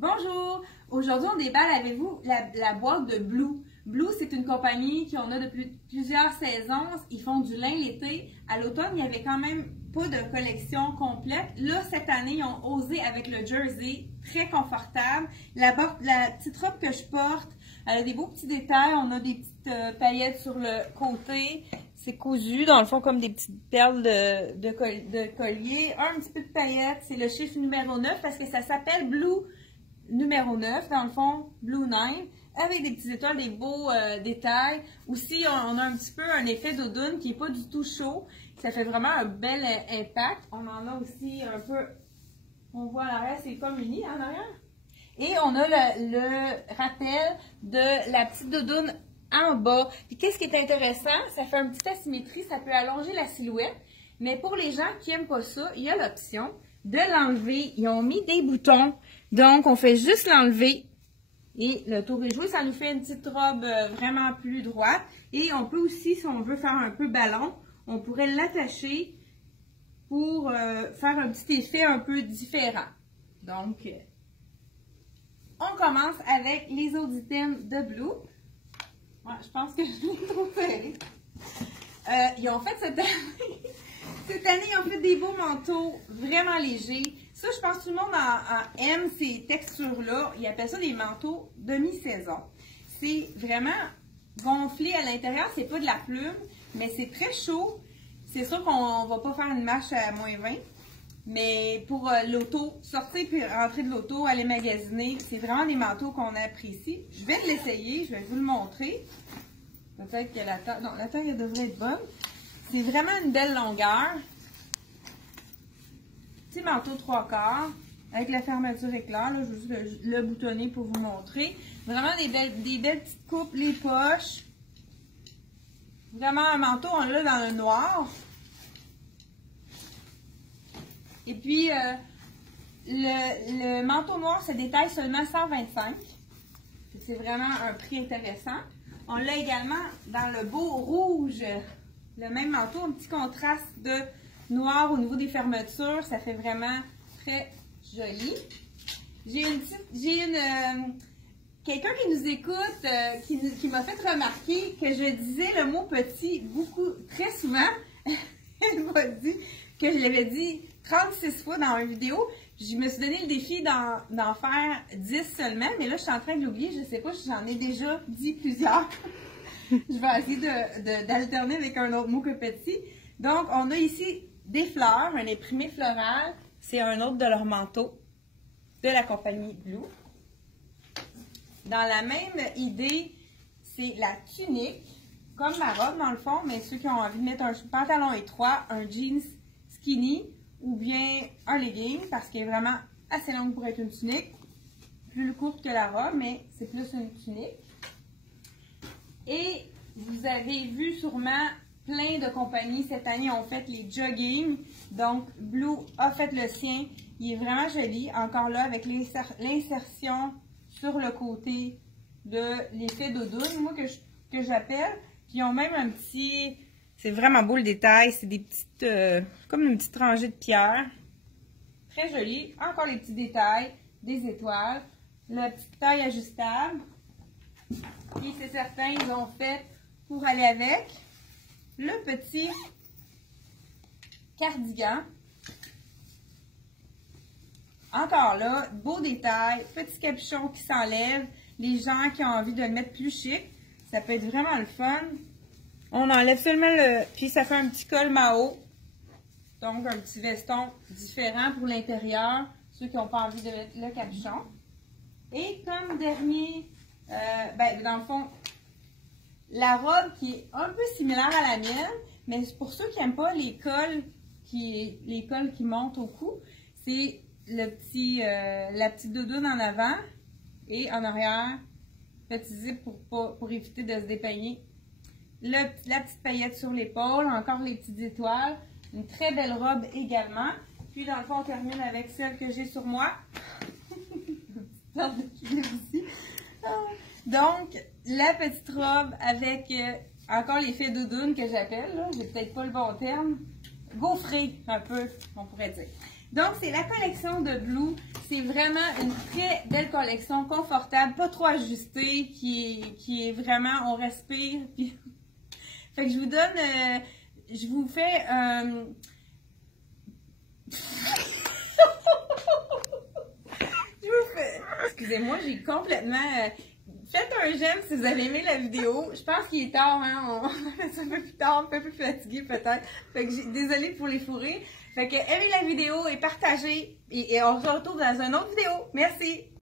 Bonjour! Aujourd'hui, on déballe avec vous la boîte de Blue. Blue, c'est une compagnie qui en a depuis plusieurs saisons. Ils font du lin l'été. À l'automne, il n'y avait quand même pas de collection complète. Là, cette année, ils ont osé avec le jersey, très confortable. La petite robe que je porte, elle a des beaux petits détails. On a des petites paillettes sur le côté. C'est cousu, dans le fond, comme des petites perles de collier. Un petit peu de paillettes, c'est le chiffre numéro 9 parce que ça s'appelle Blue numéro 9, dans le fond, Blue 9, avec des petites étoiles, des beaux détails. Aussi, on a un petit peu un effet doudoune qui n'est pas du tout chaud. Ça fait vraiment un bel impact. On en a aussi un peu, on voit à l'arrière, c'est comme uni en arrière. Et on a le rappel de la petite doudoune en bas. Puis qu'est-ce qui est intéressant? Ça fait une petite asymétrie, ça peut allonger la silhouette. Mais pour les gens qui n'aiment pas ça, il y a l'option de l'enlever. Ils ont mis des boutons. Donc, on fait juste l'enlever. Et le tour est joué. Ça nous fait une petite robe vraiment plus droite. Et on peut aussi, si on veut faire un peu ballon, on pourrait l'attacher pour faire un petit effet un peu différent. Donc, on commence avec les autres items de Blue. Ouais, je pense que je l'ai trop serré. Ils ont fait cette année, ils ont fait des beaux manteaux vraiment légers. Ça, je pense que tout le monde aime ces textures-là. Ils appellent ça des manteaux demi-saison. C'est vraiment gonflé à l'intérieur. C'est pas de la plume, mais c'est très chaud. C'est sûr qu'on va pas faire une marche à -20. Mais pour l'auto, sortir puis rentrer de l'auto, aller magasiner, c'est vraiment des manteaux qu'on apprécie. Je vais l'essayer, je vais vous le montrer. Peut-être que la taille, non, la taille devrait être bonne. C'est vraiment une belle longueur. Petit manteau 3/4 avec la fermeture éclair. Là, je vais juste le boutonner pour vous montrer. Vraiment des belles petites coupes, les poches. Vraiment un manteau, on l'a dans le noir. Et puis, le manteau noir se détaille seulement 125. C'est vraiment un prix intéressant. On l'a également dans le beau rouge. Le même manteau, un petit contraste de noir au niveau des fermetures. Ça fait vraiment très joli. J'ai quelqu'un qui nous écoute, qui m'a fait remarquer que je disais le mot petit très souvent. Elle m'a dit que je l'avais dit 36 fois dans une vidéo. Je me suis donné le défi d'en faire 10 seulement, mais là, je suis en train de l'oublier. Je ne sais pas si j'en ai déjà dit plusieurs. Je vais essayer d'alterner avec un autre mot que petit. Donc, on a ici des fleurs, un imprimé floral. C'est un autre de leur manteau de la compagnie Blue. Dans la même idée, c'est la tunique, comme ma robe dans le fond, mais ceux qui ont envie de mettre un pantalon étroit, un jeans skinny ou bien un legging, parce qu'elle est vraiment assez longue pour être une tunique. Plus courte que la robe, mais c'est plus une tunique. Et vous avez vu sûrement plein de compagnies cette année ont fait les jogging. Donc, Blue a fait le sien. Il est vraiment joli. Encore là, avec l'insertion sur le côté de l'effet doudoune, moi que j'appelle. Puis ils ont même un petit... C'est vraiment beau le détail. C'est des petites... comme une petite rangée de pierres. Très joli. Encore les petits détails. Des étoiles. La petite taille ajustable. Et c'est certain, ils ont fait pour aller avec le petit cardigan. Encore là, beau détail, petit capuchon qui s'enlève. Les gens qui ont envie de le mettre plus chic, ça peut être vraiment le fun. On enlève seulement puis ça fait un petit col Mao. Donc un petit veston différent pour l'intérieur, ceux qui n'ont pas envie de mettre le capuchon. Et comme dernier, dans le fond, la robe qui est un peu similaire à la mienne, mais pour ceux qui n'aiment pas les cols qui montent au cou, c'est la petite doudoune en avant et en arrière, petit zip pour éviter de se dépeigner. La petite paillette sur l'épaule, encore les petites étoiles, une très belle robe également. Puis dans le fond, on termine avec celle que j'ai sur moi. Donc, la petite robe avec encore l'effet doudoune que j'appelle, j'ai peut-être pas le bon terme, gaufré un peu, on pourrait dire. Donc, c'est la collection de Blue. C'est vraiment une très belle collection. collection confortable, pas trop ajustée, qui est vraiment, on respire. Puis... fait que je vous donne, je vous fais je vous fais, excusez-moi, j'ai complètement... faites un j'aime si vous avez aimé la vidéo. Je pense qu'il est tard, hein? On fait ça un peu plus tard, un peu plus fatigué peut-être. Fait que désolée pour les fourrés. Fait que aimez la vidéo et partagez. Et on se retrouve dans une autre vidéo. Merci!